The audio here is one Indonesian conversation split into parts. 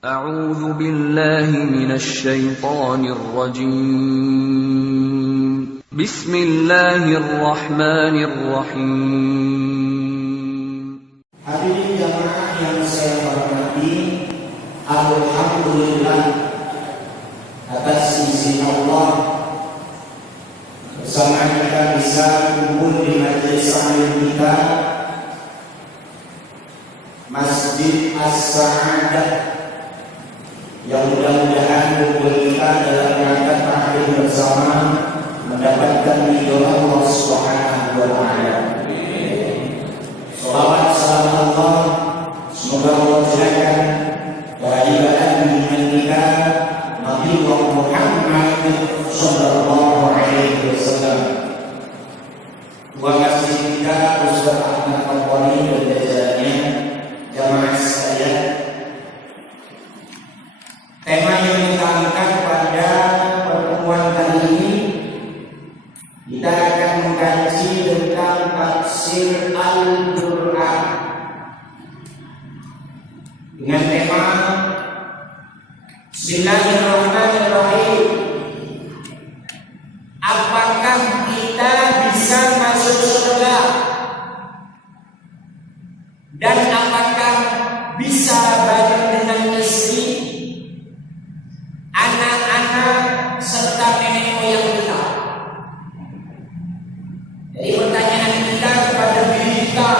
أعوذ بالله من الشيطان الرجيم بسم الله الرحمن الرحيم. Hadirin jamaah yang saya hormati, alhamdulillah atas izin Allah bersama kita bisa kumpul di majelis taklim kita Masjid As-Sa'adah, yang mudah-mudahan kumpul kita dalam rangka taklim bersama mendapatkan ridho Allah Subhanahu wa taala. Salawat salam Allah semoga Allah curahkan kehadiran junjungan kita Nabi Muhammad sallallahu alaihi wasallam. Dua masjid kita Ustaz Ahmad Al-Qani dan jajarannya, jamaah sekalian. Tema yang kita angkat pada pertemuan kali ini, kita akan mengkaji tentang tafsir Al-Qur'an dengan tema Bismillahirrahmanirrahim. Apakah kita bisa masuk surga? Dan apakah bisa bareng dengan istri, anak-anak, serta nenek moyang kita? Jadi pertanyaan kita kepada diri kita,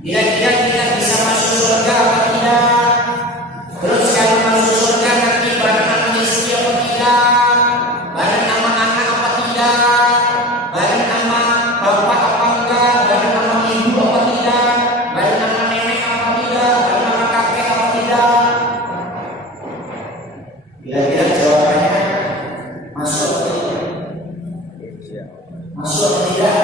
kira-kira kita bisa masuk surga apa tidak? Terus kalau masuk surga nanti bareng sama istri apa tidak? Bareng sama anak apa tidak? Bareng sama bapak apa enggak? Bareng sama ibu apa tidak? Bareng sama nenek apa tidak? Bareng sama kakek apa tidak? Kira-kira jawabannya masuk atau tidak? Masuk atau tidak?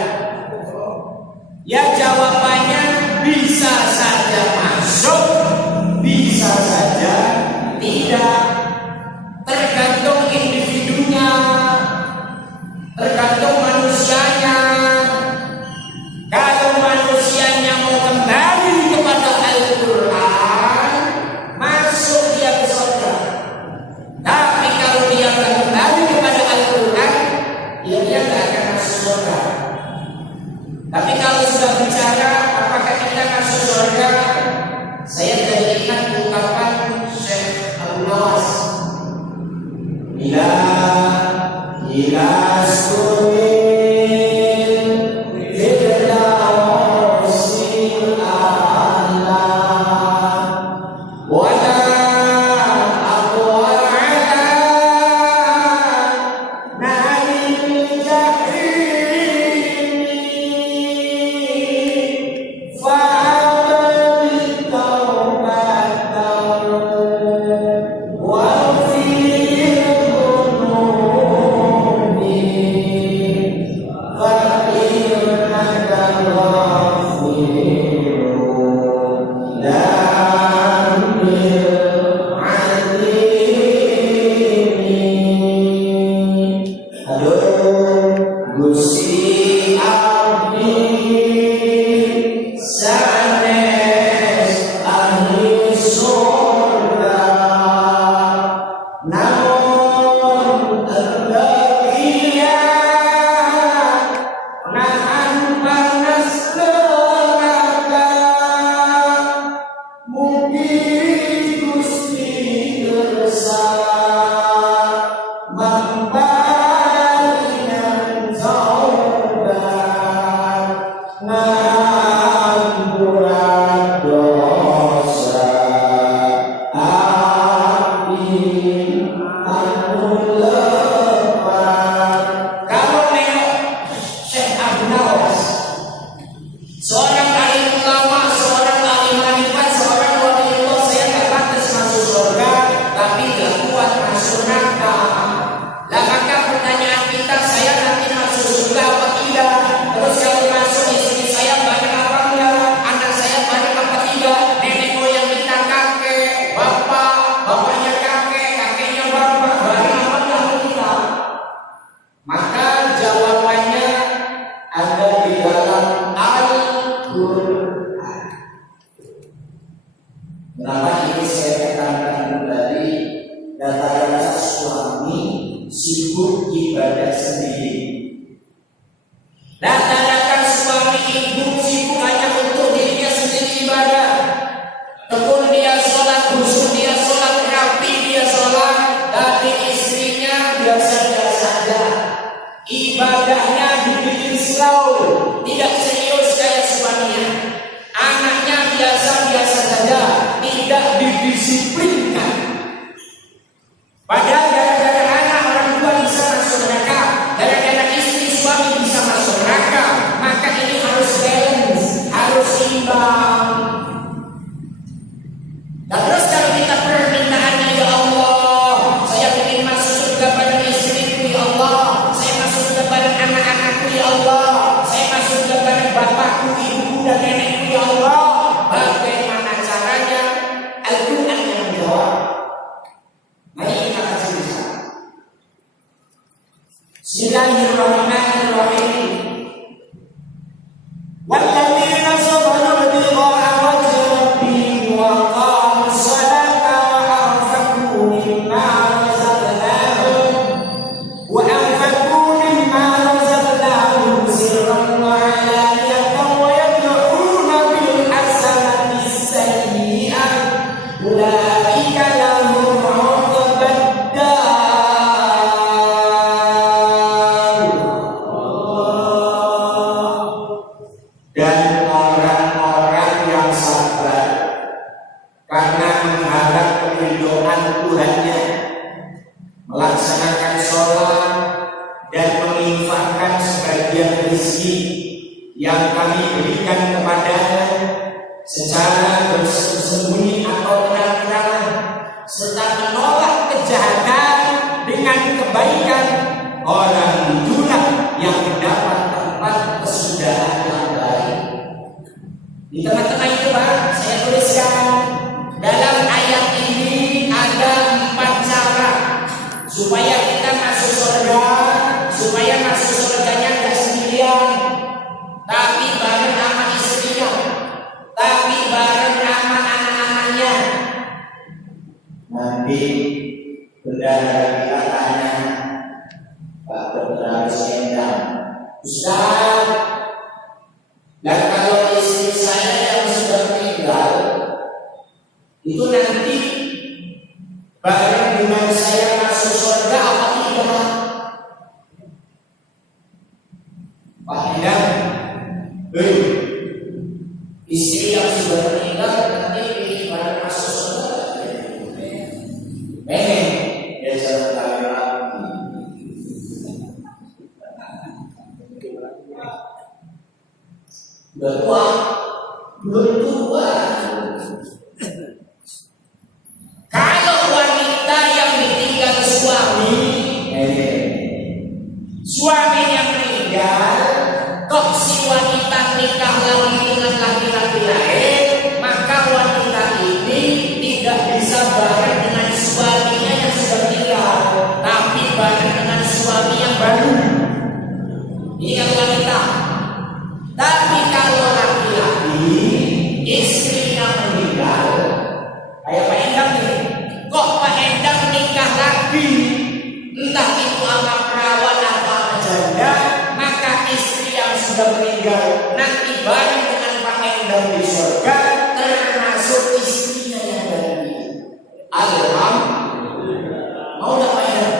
Ya, jawabannya bisa saja masuk, bisa saja tidak. Tergantung individunya, tergantung manusianya. Kalau manusianya mau kembali kepada Al-Quran, masuk dia ke surga. Tapi kalau dia tidak kembali kepada Al-Quran, dia tidak akan masuk surga. Tapi kalau sudah bicara apakah kita masuk surga, saya tidak ingat ungkapan Syekh Abu Nawas, Bila kuat lagi saya tekankan kembali, kata-kata suami sibuk ibadah sendiri. Kata-kata suami ibu sibuk hanya untuk dirinya sendiri ibadah. Tekun dia sholat, khusyuk dia sholat, rapi dia sholat, tapi istrinya biasa-biasa saja. Ibadahnya dibikin slow, tidak serius kayak suaminya. Anaknya biasa-biasa saja, tidak didisiplinkan. Padahal gara-gara anak orang tua bisa masuk neraka, gara-gara istri suami bisa masuk neraka, maka ini harus balance, harus imbang. Dan terus kalau kita permintaannya, ya Allah, saya ingin masuk surga pada istriku, ya Allah, saya masuk surga pada anak-anakku, ya Allah, saya masuk surga pada bapakku, ibuku, dan nenekku, ya Allah. Bagaimana caranya? Al-Quran yang menjawab. Mari kita kasih bisa. Bismillahirrahmanirrahim. Walladzina sabaru ibtigha'a wajhi rabbihim wa aqamu ssalata wa anfaqu mimma razaqnahum sirran wa 'alaniyatan wa yad'una bil hasanati sayyi'ah ulaika lahum 'uqbad dar. Dan orang-orang yang sabar karena mengharap keridhaan Tuhannya, melaksanakan sholat dan menginfakkan sebagian rezeki yang kami berikan kepadanya secara bersembunyi atau terang-terangan, serta menolak kejahatan dengan kebaikan, orang itulah yang mendapat tempat kesudahan yang baik. Di tengah-tengah itu Pak, saya tuliskan dalam ayat ini ada 4 cara supaya kita masuk surga, supaya masuk surganya tidak sendirian, tapi bareng sama istrinya, tapi bareng sama anak-anaknya. Nanti bendahara kita tanya, Pak Dr. Sendang, Ustaz, dan kalau istri saya yang sudah meninggal, itu nanti bareng dengan saya masuk surga apa tidak? Pak Endang, istri yang sudah meninggal nanti pilih bareng masuk surga. Dia jangan kali lagi. Belum tua. Kalau wanita yang ditinggal suami yang meninggal, kok si wanita nikah lagi dengan laki-laki lain, maka wanita ini tidak bisa bareng dengan suaminya yang sudah meninggal, tapi bareng dengan suami yang baru. Ini yang wanita. Tapi kalau laki-laki, istrinya meninggal, kayak Pak Endang nih, kok Pak Endang nikah lagi, entah itu sama perawan atau sama janda, maka istri yang sudah meninggal nanti bareng dengan Pak Endang di surga, termasuk istrinya yang baru. Alhamdulillah. Mau tak Pak Endang?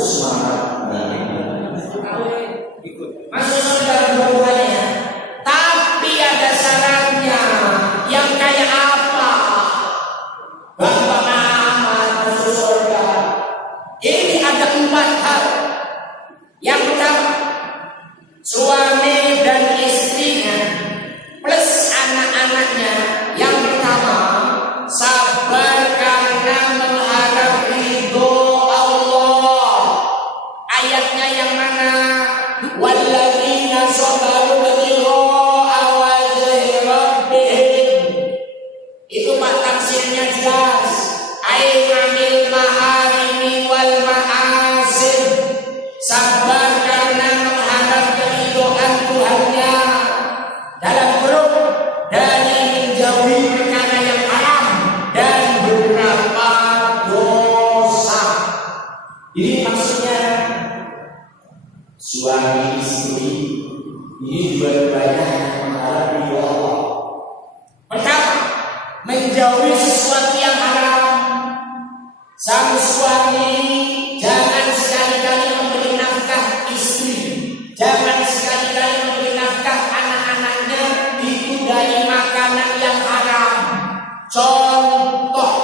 Semangat. Masuk surga dua-duanya ya. Tapi ada syaratnya. Yang kayak apa? Gampang amat masuk surga. Ini ada 4 hal. Yang pertama, suami dan istrinya plus anak-anaknya. Yang pertama, sabar karena mengharap ridho Allah. Ayatnya yang mana? Walladzina sabaru ibtigha'a wajhi rabbihim. Itu Pak tafsirnya jelas. Ainil maharimi wal ma'asir. Sabar karena mengharap keridhaan Tuhannya, dalam kurung dari menjauhi perkara yang haram Ini maksudnya suami istri ini dua-duanya hanya mengharap ridho Allah. Pertama, menjauhi sesuatu yang haram. Sang suami jangan sekali-kali memberi nafkah istri, jangan sekali-kali memberi nafkah anak-anaknya itu dari makanan yang haram. Contoh,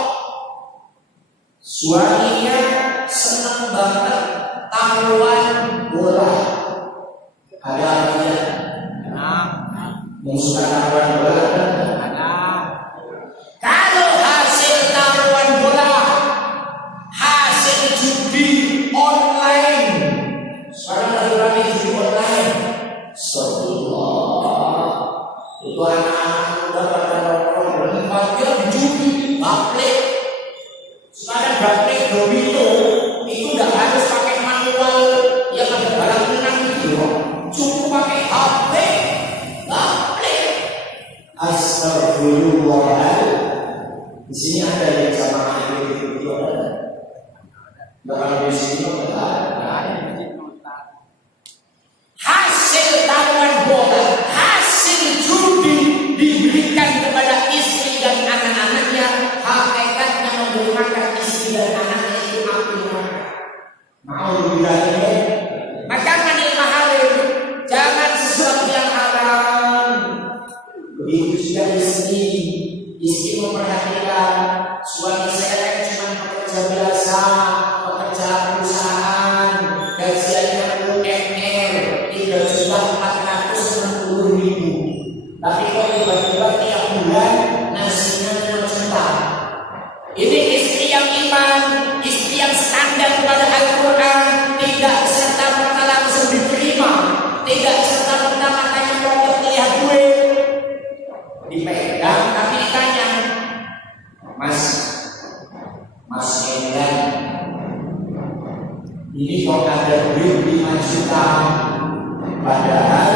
suaminya senang banget taruhan bola. Ada artinya? Yang suka taruhan bola ada. Kalau hasil taruhan bola, hasil judi online, sekarang lagi rame judi online. Astagfirullah. Itu anak-anak muda pada nongkrong berempatnya di judi, baplek. Sekarang baplek domino itu udah harus pakai manual yang ada barang menang itu, cukup pakai HP, baplek. Astagfirullah. Di sini ada yang sama itu ada. Kalau di sini ada. Hasil taruhan bola, hasil judi diberikan kepada istri dan anak-anaknya, hakikatnya memberi makan istri dan anaknya itu api neraka. Mau dibilangnya, makan manil maharim, jangan sesuatu yang haram. Begitu juga istri memperhatikan suami saya kan cuma pekerja biasa, pekerja perusahaan, gajiannya UMR 3.460.000, tapi kok tiba-tiba tiap bulan nasinya 5 juta. Ini istri yang iman, istri yang standar kepada Al-Quran, tidak serta-merta langsung diterima, tidak serta-merta makanya pokok lihat duit dipegang, tapi ditanya, Mas Endang, ini kok ada duit 5 juta, padahal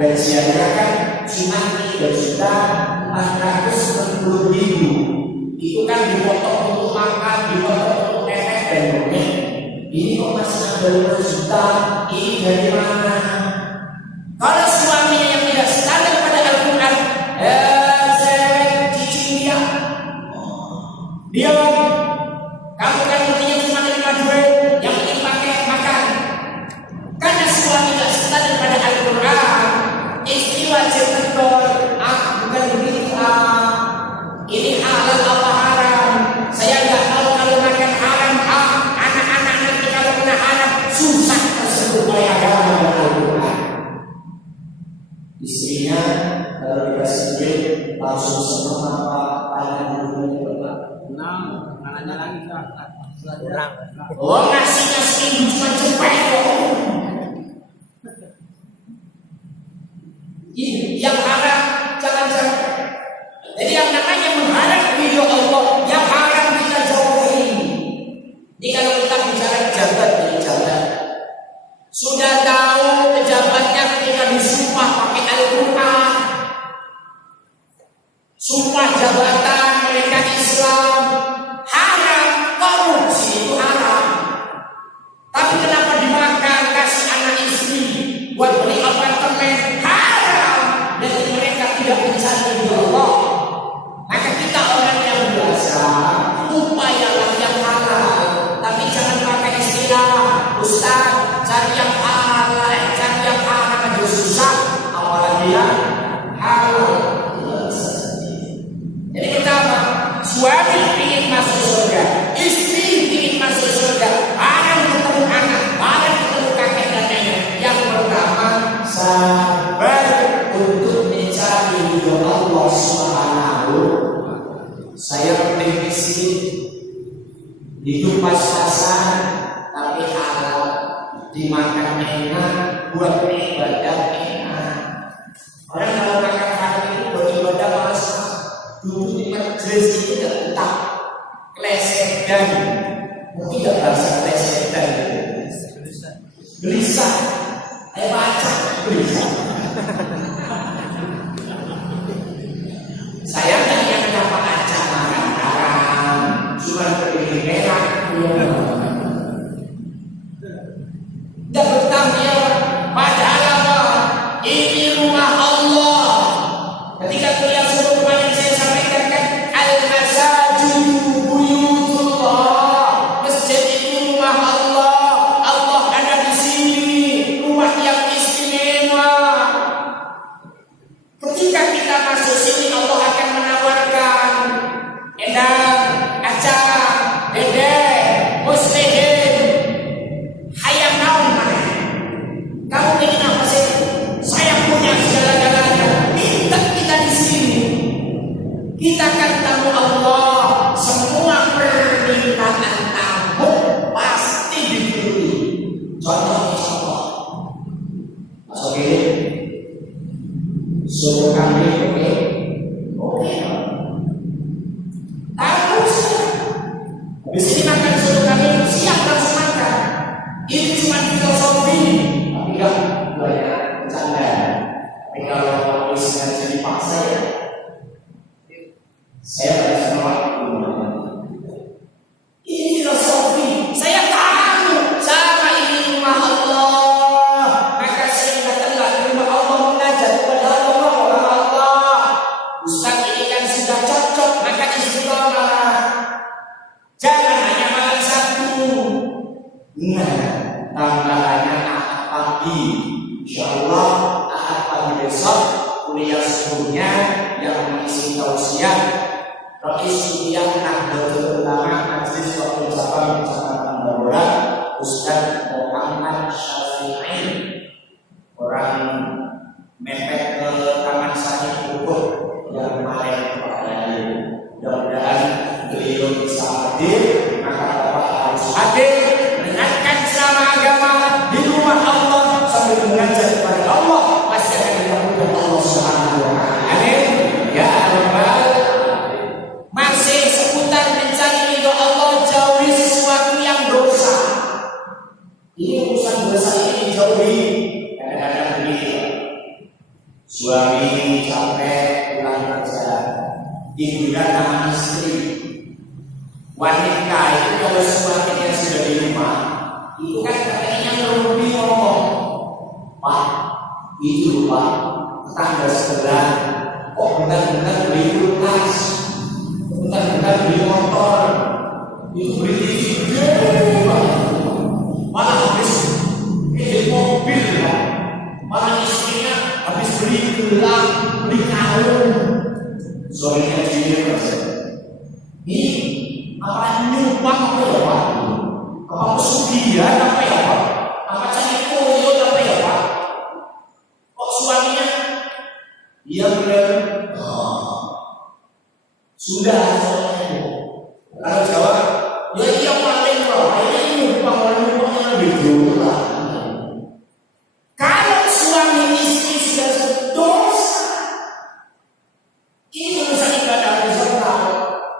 gajiannya kan cuma 3.460.000. Itu kan dipotong untuk makan, dipotong untuk efek dan bonus. Ini kok masih ada 5 juta, ini dari mana? Kalau suaminya yang tidak standar pada Al-Quran, saya cicing dia kamu kan intinya cuma terima duit, yang penting pakai makan. Karena suami tidak standar pada Al-Quran, istri wajib betul, bukan begitu, ini halal apa haram. Saya nggak tahu kalau makan haram, anak-anak nanti kalau kena haram susah tersebut oleh agama dan Al-Quran. Istrinya kalau dikasih duit langsung senang apa dulu lagi kurang. Oh, nasinya seminggu cuma cepet kok. Yang haram jangan sampai. Jadi yang namanya mengharap ridho Allah, yang haram kita jauhi. Jadi kalau kita bicara pejabat, sudah tahu pejabatnya ketika disumpah pakai Al-Quran, sumpah jabatan mereka Islam, haram, korupsi itu haram. Tapi kenapa dimakan, kasih anak istri buat beli apartemen, haram. Dan mereka tidak mencari ridho Allah. Maka kita orang yang biasa, upayalah yang halal. Tapi jangan pakai istilah Ustaz, cari yang halal, cari yang haram aja susah, apalagi yang halal. Jadi kita apa? Suami ingin masuk surga, istri ingin masuk surga, barang ketemu anak, barang ketemu kakek dan nenek. Yang pertama, sabar untuk mencari ridho Allah Subhanahu. Saya pengen miskin, hidup pas-pasan, tapi halal, dimakan enak, buat ibadah enak. Orang kalau makan haram itu buat ibadah malas. Dulu di majelis itu tidak betah, klesetan, mungkin tidak bahasa klesetan, gelisah, baca gelisah. Saya tanya kenapa aja makan haram, cuma beli merah. Di sini makan soto kambing siap langsung makan. Ini cuma filosofi, tapi enggak banyak bercanda. Tapi kalau misalnya jadi paksa ya, saya harus menolak. Ini filosofi. Saya tahu sama ini rumah Allah. Maka saya datanglah ke rumah Allah mengajar kepada Allah. Ustaz ini kan sudah cocok, maka istiqomah. Jangan hanya makan satu. Nah, tambahannya ahad pagi. Insyaallah ahad pagi besok kuliah sebelumnya yang mengisi tausiah. Rais kuliah Nahdlatul Ulama Majelis Wakil Cabang Kecamatan Blora, Ustaz Muhammad Syafi'i, orang mepet ke Taman Sari Bogor yang kemarin kemarin. Mudah-mudahan beliau bisa hadir, maka Bapak harus hadir mendengarkan ceramah agama di rumah Allah sambil mengajar kepada Allah, pasti akan dilakukan Allah Subhanahu wa taala. Amin. Ya rabbal. Masih seputar mencari ridho Allah, jauhi sesuatu yang dosa. Ini urusan dosa ini dijauhi. Kadang-kadang begitu. Suami capek pulang kerja, hiburan sama istri. Wanita itu kalau suaminya sudah di rumah, itu kan katanya lebih ngomong, Pak, itu Pak, tetangga sebelah, kok benar-benar beli kulkas, benar-benar beli motor, itu beli TV gede, malah habis beli mobil, malah istrinya habis beli gelang, beli kalung, suaminya jadi ini apa nyumpah apa ya Pak? Apa pesugihan apa ya Pak? Apa cari koyo apa ya Pak? Kok suaminya dia bilang sudah soalnya. Kalau jawab ya iya paling Pak, ini nyumpah yang lebih dulu lah. Kalau suami istri sudah berdosa, ini urusan ibadah beserta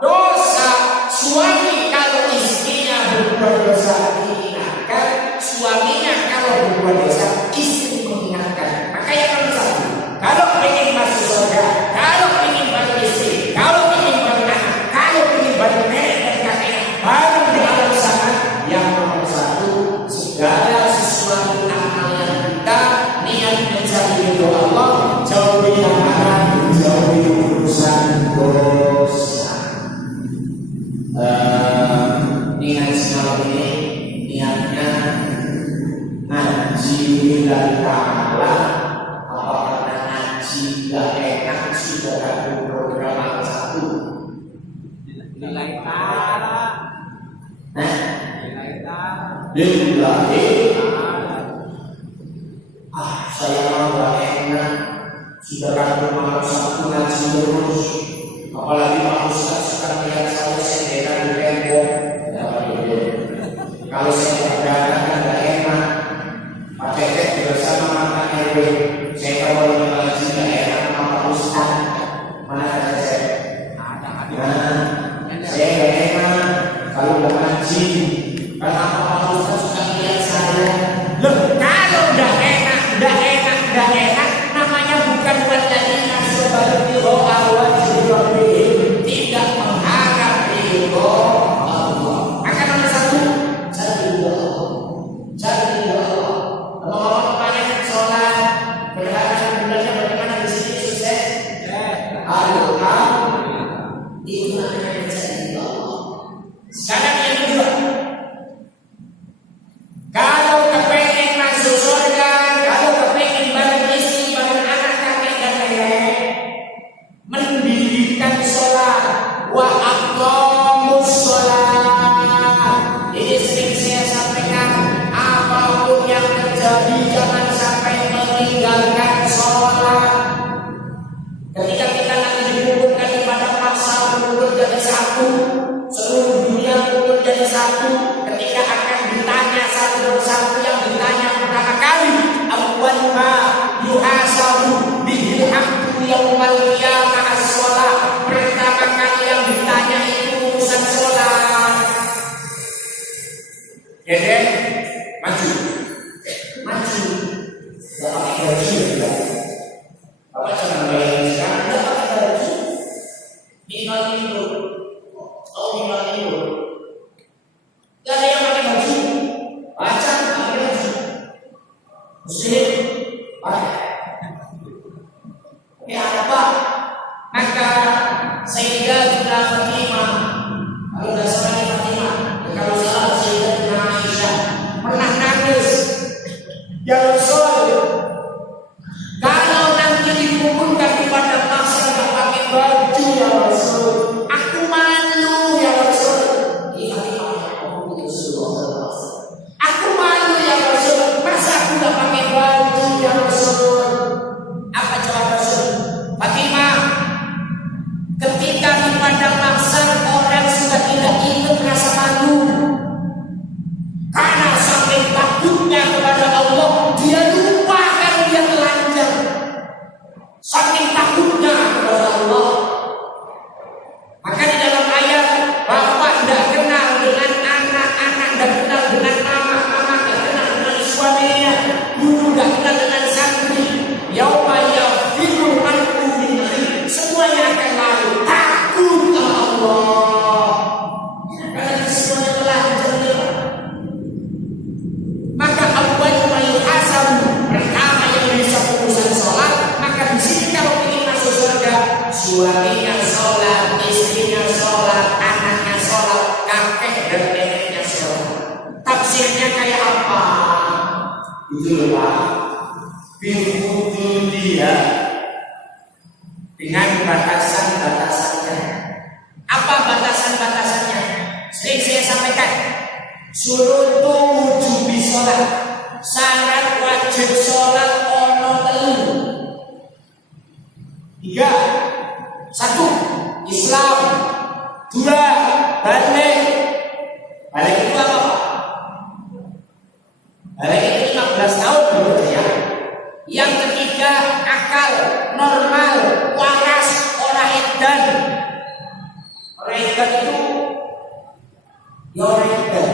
dosa. Suami kalau istrinya berbuat dosa diingatkan, suaminya kalau berbuat dosa istri mengingatkan. Makanya kalau satu, kalau ingin masuk surga, kalau ingin bantu istri, kalau ingin bantu anak, kalau ingin bantu nenek dan kakek, baru dialam sana. Yang nomor satu, segala sesuatu amal yang kita niat mencari ridho Allah, jauhi yang haram, jauhi urusan dosa. Niat semalam ini niatnya ngaji lillahi ta'ala, apa karena ngaji gak enak sudah ada program apa satu lillahi ta'ala, lillahi saya mau gak enak sudah ada malam satu ngaji terus, apalagi Pak Ustaz sekarang lihat saya senderan di tembok. Kalau saya berjalan kan gak enak. Pak Cecep juga sama makan RW. Saya kalau ngaji gak enak sama Pak Ustaz. Mana Pak Cecep? Saya gak enak kalau gak ngaji. Karena Pak Ustaz suka lihat saya. Loh, kalau gak enak, namanya bukan walladzina sabaru biro'a wa rabbihim, tidak mengharap ridho Allah. Maka nomor satu, cari ridho Allah. Kalau kemarin sholat berharap bulannya bagaimana di sini sukses? Alhamdulillah. Itu namanya mencari ridho Allah. Sekarang yang kedua, kalau kepengen masuk surga, kalau kepengen bareng istri, bareng anak, kakek dan nenek, mendirikan sholat, wa aqamus sholat. Ini sering saya sampaikan, apapun yang terjadi jangan sampai meninggalkan sholat. Ketika kita nanti dikumpulkan di padang mahsyar, kumpul jadi satu, seluruh dunia kumpul jadi satu. Ketika akan ditanya satu persatu, yang ditanya pertama kali, awwal ma yuhasabu bihil abdu yaumal qiyamah as-shalah. Pertama kali yang ditanya itu urusan sholat. Kalau tinggal tidur, gak ada yang pakai baju, baca pakai baju, muslim, pakai. Ya apa? Maka Sayyidatina Fatimah, kalau tidak salah Fatimah, kalau salah Sayyidatina Aisyah pernah nangis. Ya Rasul, kalau nanti dikumpulkan di padang mahsyar nggak pakai baju ya Rasul, aku malu ya Rasul. Aku malu ya Rasul, masa aku nggak pakai baju ya Rasul? Apa jawab Rasul? Fatimah, ketika di padang mahsyar orang sudah tidak ingat rasa malu, karena sampai takutnya kepada Allah, dia lupa kalau dia telanjang. Saking takutnya kepada Allah. Maka di dalam ayat, bapak tidak kenal dengan anak-anak, tidak kenal dengan mama, tidak kenal dengan suaminya, guru tidak kenal dengan santri. Yauma yafiru anhu min akhihi, semuanya akan lari takut kepada Allah. Karena semuanya telanjang. Maka awal yuhasab, pertama yang bisa urusan sholat. Maka di sini kalau ingin masuk surga, suaminya sholat, istrinya sholat, anaknya sholat, kakek dan neneknya sholat. Tafsirnya kayak apa? Itulah bilhudud dia dengan batasan-batasannya. Apa batasan-batasannya? Sering saya sampaikan. Surutu wujubi sholat, syarat wajib sholat ono telu. 3. 1. Islam. 2. Balik. Balik itu apa? Balik itu 15 tahun berusia. Yang ketiga, akal, normal, waras, orang edan. Orang edan itu ya orang edan.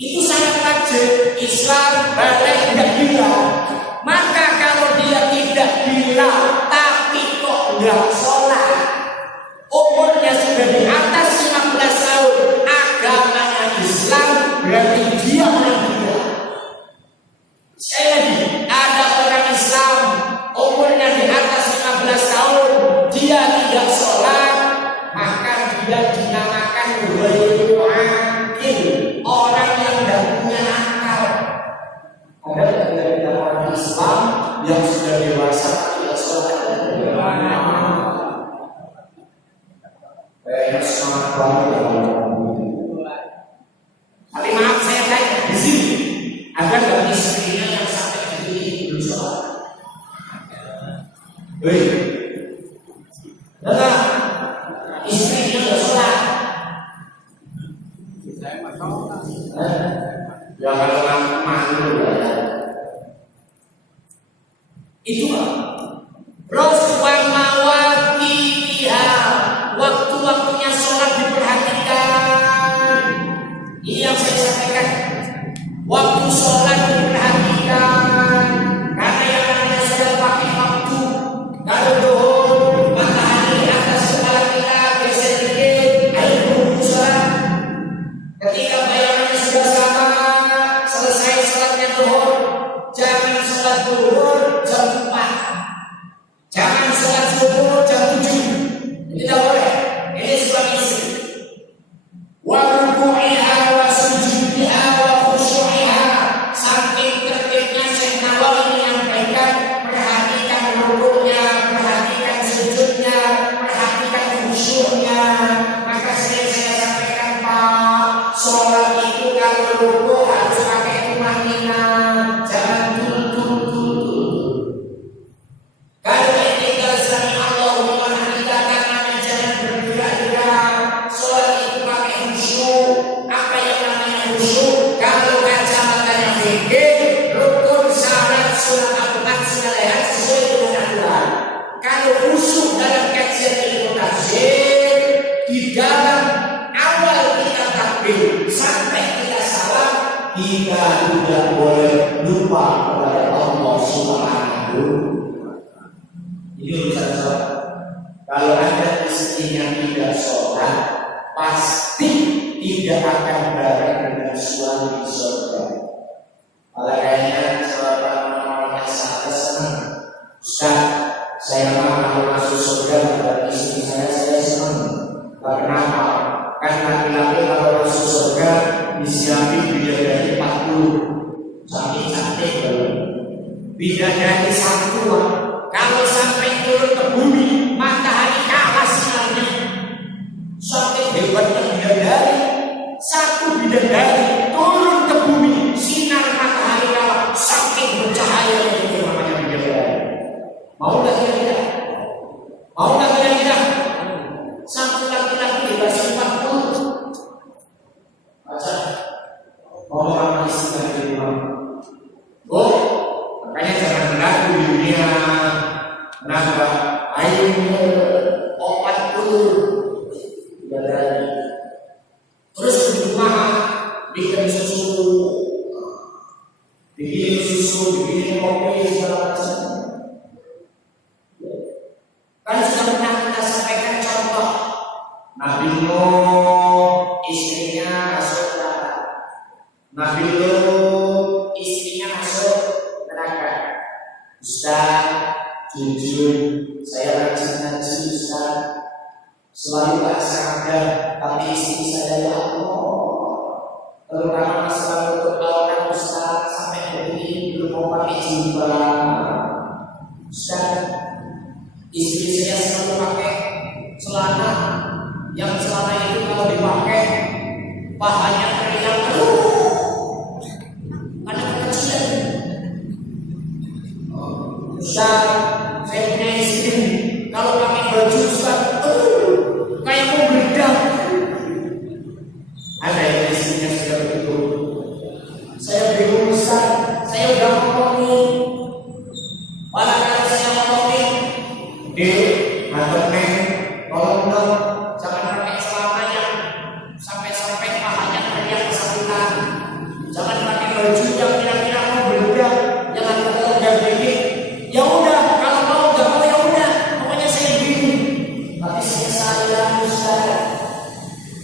Itu sangat wajib. Islam, balik, tidak gila. Maka kalau dia tidak gila tapi kok tidak sholat, umurnya sudah di atas 15 tahun, agamanya Islam, berarti dia orang gila. Sekali lagi, ada orang Islam umurnya di atas 15 tahun, dia tidak sholat, maka dia dinamakan ghairul aqil, orang yang tidak punya akal. Ada orang Islam yang sudah dewasa tidak sholat dan bagaimana? Yang semangat banget. Tapi maaf saya tanya di sini, agar bagi istrinya yang sampai detik belum sholat. Datang istrinya sudah sholat. Ya kalau malu ya. Itu Rasulullah mawaqitiha, waktu-waktunya sholat diperhatikan. Ini yang saya sampaikan. Waktu sholat diperhatikan, karena yang namanya sholat pakai waktu. Kalau zuhur, matahari di atas kepala kita geser dikit, ayo dulu sholat. Ketika bayangannya sudah sama, selesai sholatnya zuhur, jangan sholat zuhur jam 4, jangan sholat zuhur jam 7. Tidak boleh. Ini sebuah istri. Wa ruku'iha wa sujudiha wa khusyu'iha. Saking tertibnya Syekh Nawawi menyampaikan, perhatikan rukuknya, perhatikan sujudnya, perhatikan khusyuknya. Maka sering saya sampaikan, Pak, sholat itu kalau rukuk harus pakai tumanina, jangan tul. Kalau tinggal sami Allah liman hamidah, tangannya jangan bergerak-gerak. Sholat itu pakai khusyuk. Apa yang namanya khusyuk? Kalau kacamatanya fikih, rukun, syarat, sunat, abukat, sunat sesuai dengan aturan. Kalau khusyuk dalam kajian ilmu tafsir, di dalam awal kita takbir sampai kita salam, kita tidak boleh lupa kepada Allah Subhanahu. Ini urusan sholat. Kalau ada istrinya tidak sholat, pasti tidak akan bareng dengan suami di surga. Makanya sahabat orang-orang yang sangat senang, Ustaz, saya kalau masuk surga dengan istri saya senang. Kenapa? Kan laki-laki kalau masuk surga disiapin bidadari 40, cantik-cantik banget. Bidadari satu, kalau sampai turun ke bumi, matahari kalah sinarnya. Saking hebatnya bidadari, satu bidadari turun ke bumi, sinar matahari kalah. Saking bercahaya itu namanya bidadari. Mau nggak kira-kira? Mau nggak kira-kira? Satu laki-laki dikasih 40. Baca. Mau orang istri di rumah. Oh, makanya jangan ragu di dunia. Kenapa? Ayo 40 bidadari. Terus di rumah bikin susu, bikin kopi segala macam. Kan sudah pernah kita sampaikan contoh Nabi Nuh istrinya masuk neraka, Nabi Lut istrinya masuk neraka. Ustaz, jujur saya rajin ngaji Ustaz, selalu tak sadar, tapi istri saya ya Allah, terutama masalah berdoa Ustaz sampai begini belum mau pakai jilbab. Ustaz, istri saya selalu pakai celana, yang celana itu kalau dipakai pahanya terlihat karena kekecilan. Ustaz, saya punya istri kalau pakai baju Ustaz kayak mau meledak. Ada yang istrinya sudah begitu. Saya bingung Ustaz, saya udah ngomongin. Malah kalau saya ngomongin, atau tolong dong, jangan pakai celana yang sampai pahanya teriak kesakitan. Jangan pakai baju yang kira-kira mau meledak, jangan terlalu dikit. Ya udah, kalau mau nggak mau ya udah, pokoknya saya bingung. Tapi saya Ustaz,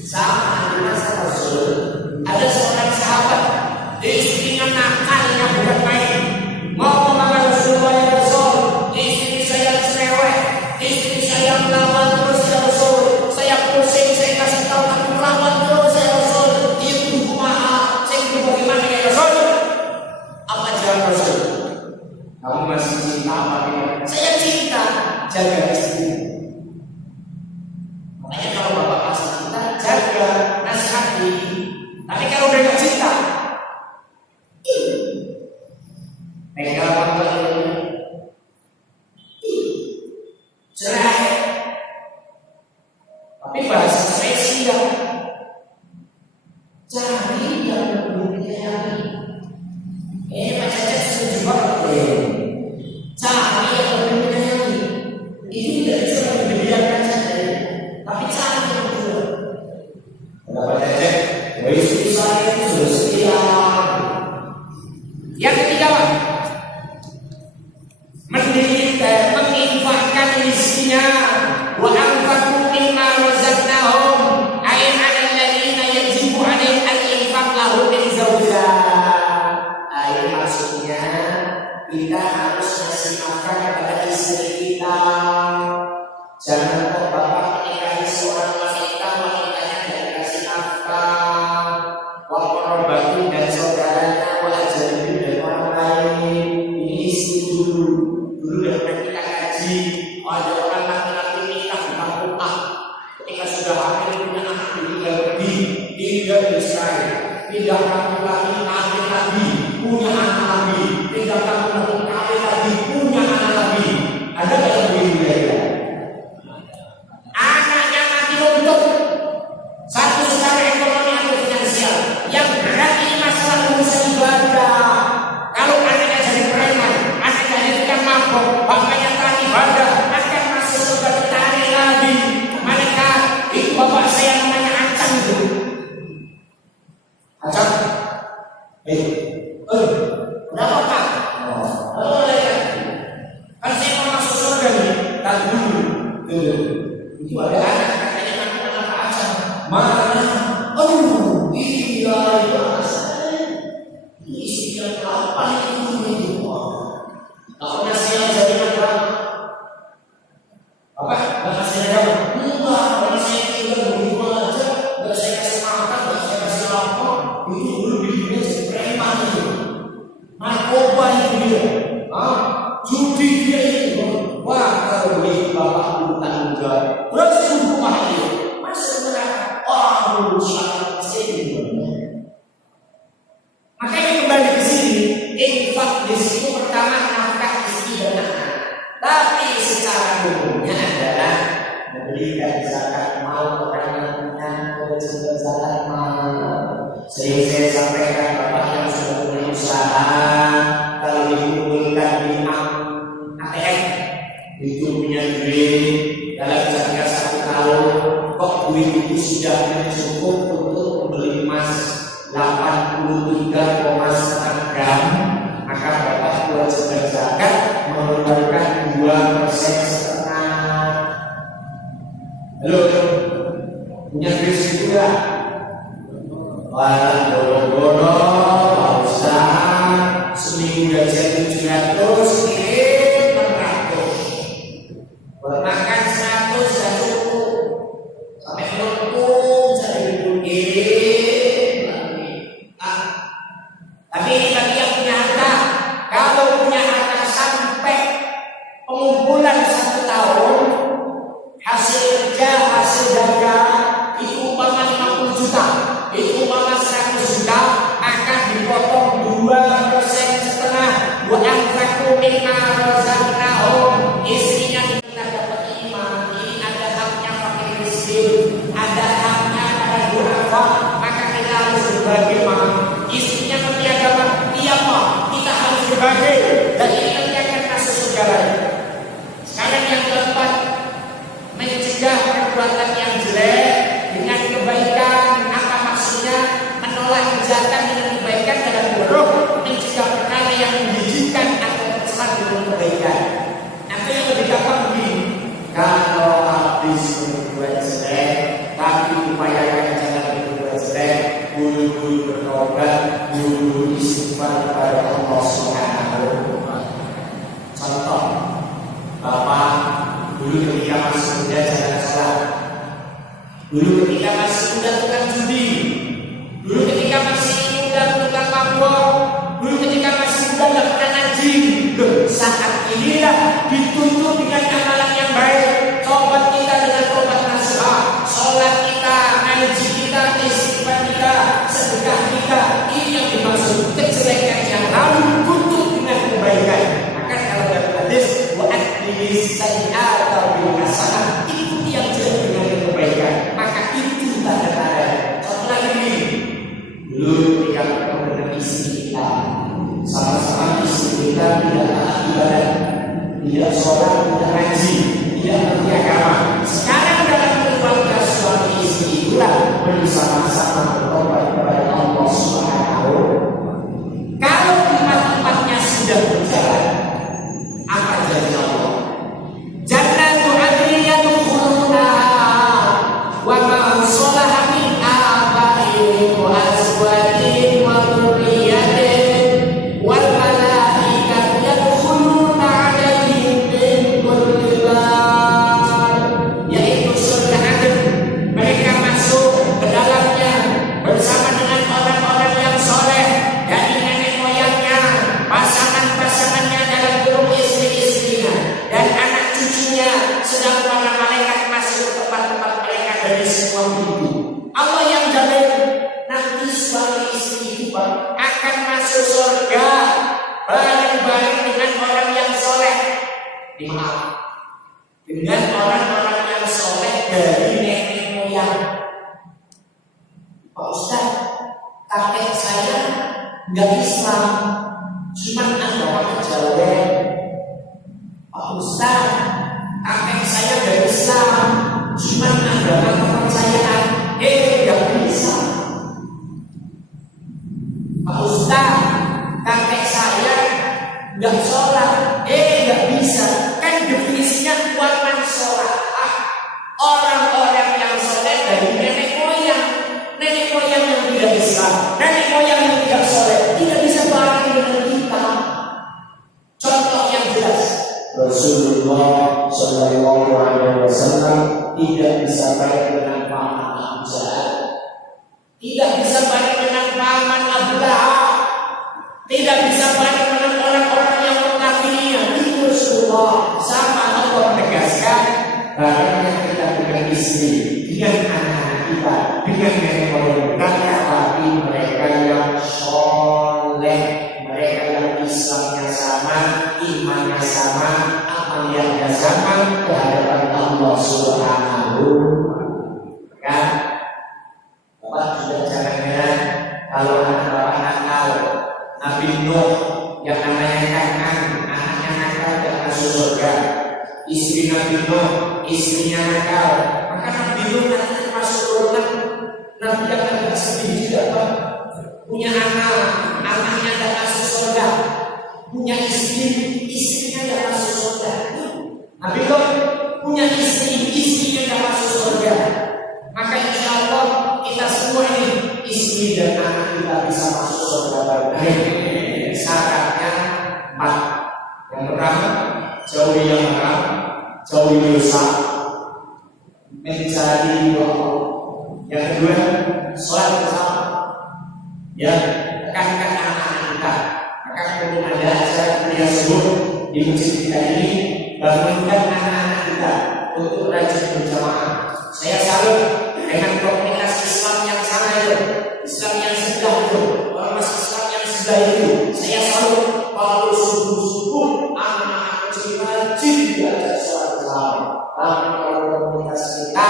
sama dengan Rasul. Ada seorang sahabat, istrinya nakalnya bukan main. Mau memakai Rasulullah ya Rasul, istri saya cerewet, istri saya melawan terus ya Rasul. Saya pusing, saya kasih tahu tapi melawan terus ya Rasul. Itu kumaha, saya itu bagaimana ya Rasul? Apa jawab Rasul? Kamu masih cinta apa tidak? Saya cinta, jaga istri. Makanya kalau bapak masih cinta, jaga, nasihati. Tapi kalau udah gak cinta, pegang panggil, cerai. Tapi bahasa cerai siap. Cari yang menyayangi. Pak Cacet setuju banget. Cari yang menyayangi. Ini tidak bisa dibiarkan saja. Tapi cari yang betul. Kenapa Cacet? Istri saya itu sudah setia. Yang ketiga, menginfakkan istrinya. Wa anfaqu mimma razaqnahum ay 'ala alladziina yajibu 'alaihim al-infaq lahu min zawjah. Ayat maksudnya kita harus ngasih nafkah kepada istri kita. Jangan kok bapak menikahi seorang wanita, wanitanya tidak dikasih nafkah. Wakorobatu dan saudaranya, wajib dan orang lain. Ini istri dulu dan kita kaji. Ada orang laki-laki nikah di kampung A, ketika sudah hamil punya anak ditinggal pergi, tinggal di Israel. Pindah kampung lagi, kawin lagi, punya anak lagi. Pindah kampung lagi, kawin lagi, punya anak lagi. Ada nggak yang begitu ya? Anaknya mati untuk satu secara ekonomi atau finansial. Yang berat ini masalah urusan ibadah. Kalau anaknya jadi preman, anaknya jadi tukang mabuk, bapaknya tak ibadah, akan masuk surga ditarik lagi. Mereka itu bapak saya namanya Acang itu. Acang, kenapa Pak? Oh ya, kan saya mau masuk surga nih. Tadi dulu, itu ada anak katanya nama Acang. mana? Iya, isi yang apa itu? Tak pernah saya jadi apa? Gak kasih apa? Enggak, kalau saya tinggal begitu aja, gak saya kasih makan, gak saya kasih apa, itu dulu bikinnya jadi preman itu. Narkoba itu dia, judi dia itu. Wah, kalau beli bapak utang juga, bersyukur dia. Masuk neraka, siapa sih? Makanya kembali ke sini, infak di situ pertama nafkah istri dan anak. Tapi secara umumnya adalah memberikan zakat mal orang yang punya kewajiban zakat mal. Sering saya sampaikan bapak yang sudah punya usaha, kalau dikumpulkan di ATM itu punya duit dalam jangka 1 tahun, kok duit itu sudah cukup untuk membeli emas 83,5 gram, maka bapak kewajiban zakat mengeluarkan 2,5%. Halo, punya duit segitu gak? Wah, bodoh-bodoh, Pak Ustaz, seminggu gajian 700, kirim 600. Makan 100 sudah cukup, sampai melengkung saya dibukin lagi. Tapi bagi yang punya harta, kalau punya harta sampai pengumpulan 1 tahun, hasil kerja, hasil dagang itu umpama 50 juta, itu umpama 100 juta, akan dipotong 2,5%. Wa anfaqu mimma razaqnahum, istrinya kita dapat iman, ini ada haknya fakir miskin, ada haknya pada duafa, maka kita harus berbagi mah. Istrinya nanti agama, iya Pak, kita harus berbagi, dan ini nanti akan masuk surga lagi. Sekarang yang keempat, mencegah perbuatan yang jelek dengan kebaikan. Apa maksudnya? Menolak kejahatan dengan kebaikan dalam huruf, mencegah perkara yang menjijikan atau tercela dengan kebaikan. Nanti yang lebih gampang begini, kalau habis berbuat jelek tapi upayakan jangan berbuat jelek, buru-buru bertobat, buru-buru istighfar kepada Allah Subhanahu wa Ta'ala. Contoh, bapak dulu ketika masih muda jangan salah, dulu ketika masih muda tukang judi, dulu ketika masih muda tukang mabuk, dulu ketika masih muda lakukan anjing. Saat inilah dituntut dengan amalan yang baik, tobat kita dengan tobat nasuha, sholat kita, ngaji kita, istighfar kita, sedekah kita. Ini yang dimaksud kejelekan yang lalu tuntut dengan kebaikan. Maka kalau dalam hadis wa atbi'is sayyi'ata bil hasanah, ikuti yang jelek dengan kebaikan, maka itu tanda-tanda. Contoh lagi ini, dulu ketika kita dengan istri kita, sama-sama istri kita tidak taat ibadah, tidak sholat, tidak ngaji, tidak mengerti agama. Sekarang dalam keluarga suami istri itulah bersama-sama bertobat kepada Allah Subhanahu. Kalau empat-empatnya sudah berjalan, apa janji Allah? Jannatu adnin yadkhulunaha wa man shalaha min abaihim wa azwajihim wa dhurriyyatihim wal malaikatu yadkhuluna 'alaihim min kulli bab, yaitu surga adn. Mereka masuk ke dalamnya bersama dengan orang-orang yang soleh dari nenek moyangnya, pasangan-pasangannya dalam grup istri-istrinya dan anak cucunya, sedang para malaikat masuk ke tempat-tempat mereka dari semua pintu. Allah yang jamin nanti suami istri itu akan masuk surga bareng-bareng dengan orang yang soleh. Dimaaf, dengan orang-orang yang soleh dari nenek moyang. Pak Ustaz, kakek saya nggak Islam, cuma agama Jawa. Pak Ustaz, kakek saya nggak Islam, cuma agama kepercayaan. Nggak bisa. Pak Ustaz, kakek saya nggak sholat. Nggak bisa. Kan definisinya warna sholat. Orang-orang yang soleh dari nenek moyang. nenek moyang yang tidak soleh tidak bisa bareng dengan kita. Contoh yang jelas, Rasulullah Shallallahu Alaihi Wasallam tidak bisa bareng dengan paman Abu Jahal, tidak bisa bareng dengan paman Abu Lahab, tidak bisa bareng dengan orang-orang yang mengkafirinya. Itu Rasulullah. Sama Allah menegaskan, barangnya kita dengan istri, dengan anak kita, dengan nenek moyang kita, tapi mereka yang soleh, mereka yang Islamnya sama, imannya sama, amalnya sama kehadapan Allah Subhanahu. Kan? Bapak juga jangan heran kalau anak bapak nakal. Nabi Nuh yang anaknya nakal dan masuk surga. Istri Nabi Nuh, istrinya nakal, maka Nabi Nuh nanti masuk surga. Nabi yang agak sedih juga, Pak. Punya anak, anaknya tidak masuk surga. Punya istri, istrinya tidak masuk surga. Nabi Nuh punya istri, istrinya tidak masuk surga. Maka insya Allah kita semua ini istri dan anak kita bisa masuk surga baik-baik. Syaratnya 4. Yang pertama, jauhi yang haram, jauhi dosa, mencari Allah. Yang kedua, sholat bersama. Ya, tekankan anak-anak kita. Maka kalau ada acara kuliah subuh di masjid kita ini, bangunkan anak-anak kita untuk rajin berjamaah. Saya salut dengan komunitas Islam yang sana itu, Islam yang sebelah itu, ormas Islam yang sebelah itu. Saya salut kalau subuh-subuh anak-anak kecil rajin diajak sholat bersama. Tapi kalau komunitas kita,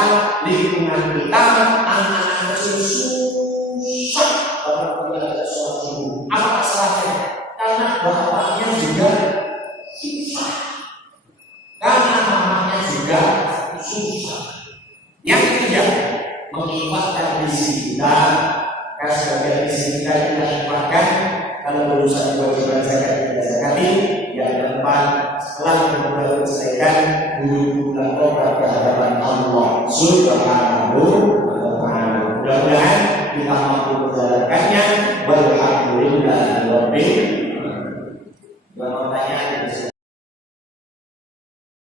lingkungan kita, anak-anak kecil susah kalau diajak sholat subuh. Apa masalahnya? Karena bapaknya juga susah, karena mamanya juga susah. Yang ketiga, mengingatkan diri kita. Karena sebagai diri kita ingatkan kalau urusan kewajiban zakat tidak zakati. Yang keempat, setelah berbuat kebaikan, buru-buru tobat ke hadapan Allah Subhanahu wa Ta'ala. Mudah-mudahan kita mampu menjalankannya